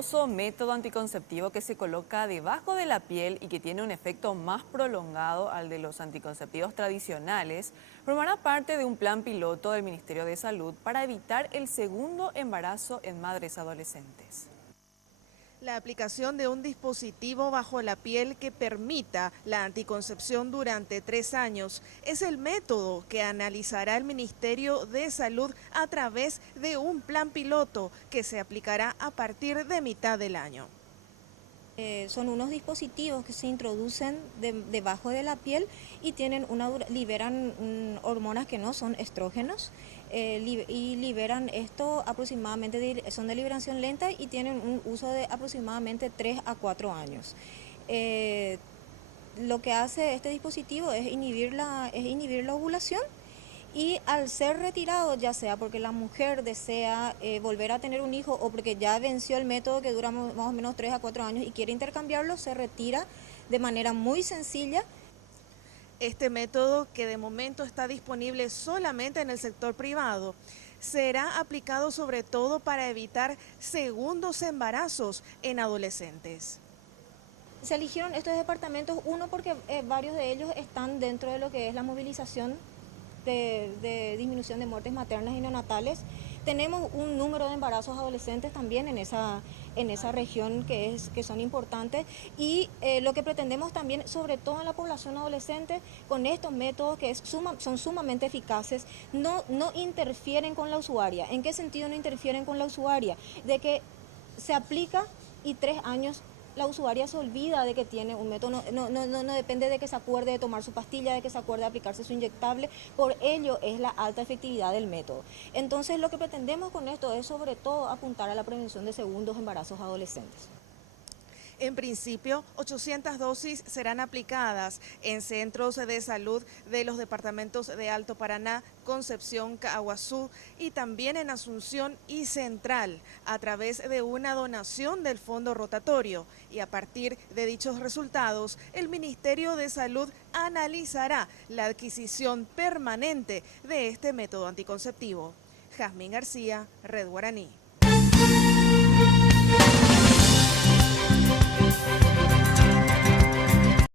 novedoso método anticonceptivo que se coloca debajo de la piel y que tiene un efecto más prolongado al de los anticonceptivos tradicionales, formará parte de un plan piloto del Ministerio de Salud para evitar el segundo embarazo en madres adolescentes. La aplicación de un dispositivo bajo la piel que permita la anticoncepción durante 3 años es el método que analizará el Ministerio de Salud a través de un plan piloto que se aplicará a partir de mitad del año. Son unos dispositivos que se introducen debajo de la piel y liberan hormonas que no son estrógenos y liberan esto aproximadamente, son de liberación lenta y tienen un uso de aproximadamente 3 a 4 años. Lo que hace este dispositivo es inhibir la ovulación. Y al ser retirado, ya sea porque la mujer desea volver a tener un hijo o porque ya venció el método que dura más o menos 3 a 4 años y quiere intercambiarlo, se retira de manera muy sencilla. Este método, que de momento está disponible solamente en el sector privado, será aplicado sobre todo para evitar segundos embarazos en adolescentes. Se eligieron estos departamentos, uno porque varios de ellos están dentro de lo que es la movilización de disminución de muertes maternas y neonatales. Tenemos un número de embarazos adolescentes también en esa región que son importantes y lo que pretendemos también, sobre todo en la población adolescente, con estos métodos que son sumamente eficaces, no interfieren con la usuaria. ¿En qué sentido no interfieren con la usuaria? De que se aplica y 3 años la usuaria se olvida de que tiene un método, no depende de que se acuerde de tomar su pastilla, de que se acuerde de aplicarse su inyectable, por ello es la alta efectividad del método. Entonces lo que pretendemos con esto es sobre todo apuntar a la prevención de segundos embarazos adolescentes. En principio, 800 dosis serán aplicadas en centros de salud de los departamentos de Alto Paraná, Concepción, Caaguazú y también en Asunción y Central a través de una donación del fondo rotatorio. Y a partir de dichos resultados, el Ministerio de Salud analizará la adquisición permanente de este método anticonceptivo. Jazmín García, Red Guaraní.